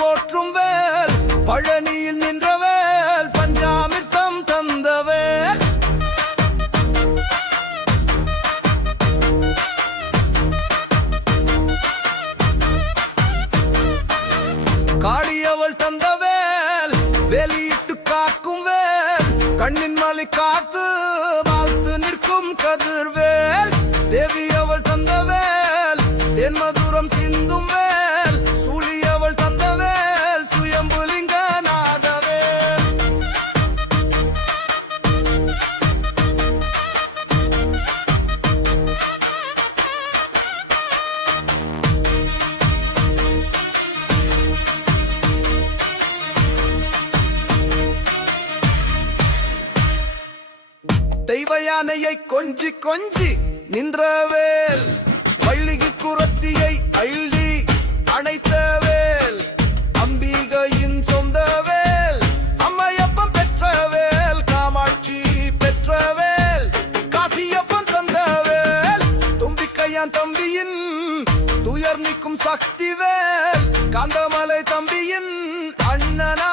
போற்றும் வேல், பழனியில் நின்றவேல், பஞ்சாமிர்தம் தந்தவேல். காளியவள் தந்தவேல், வேலியிட்டு காக்கும் வேல், கண்ணின் மலை காத்து வாழ்த்து நிற்கும் கதிர்வேல். தேவி அவள் தந்தவேல், தென்மதுரம் சிந்தும் வேல், சூழியவள் தந்தவேல், சுயம்புலிங்க நாதவேல். தெய்வ யானையை கொஞ்சி கொஞ்சி நின்றவேல், வள்ளிக்கு குரத்தியை அள்ளி அணைத்தவேல், அம்பிகையின் சொந்தவேல், அம்மையப்பன் பெற்றவேல், காமாட்சி பெற்றவேல், காசியப்பன் தந்தவேல், தும்பிக்கையான் தம்பியின் துயர் நீக்கும் சக்திவேல், காந்தமலை தம்பியின் அண்ணனா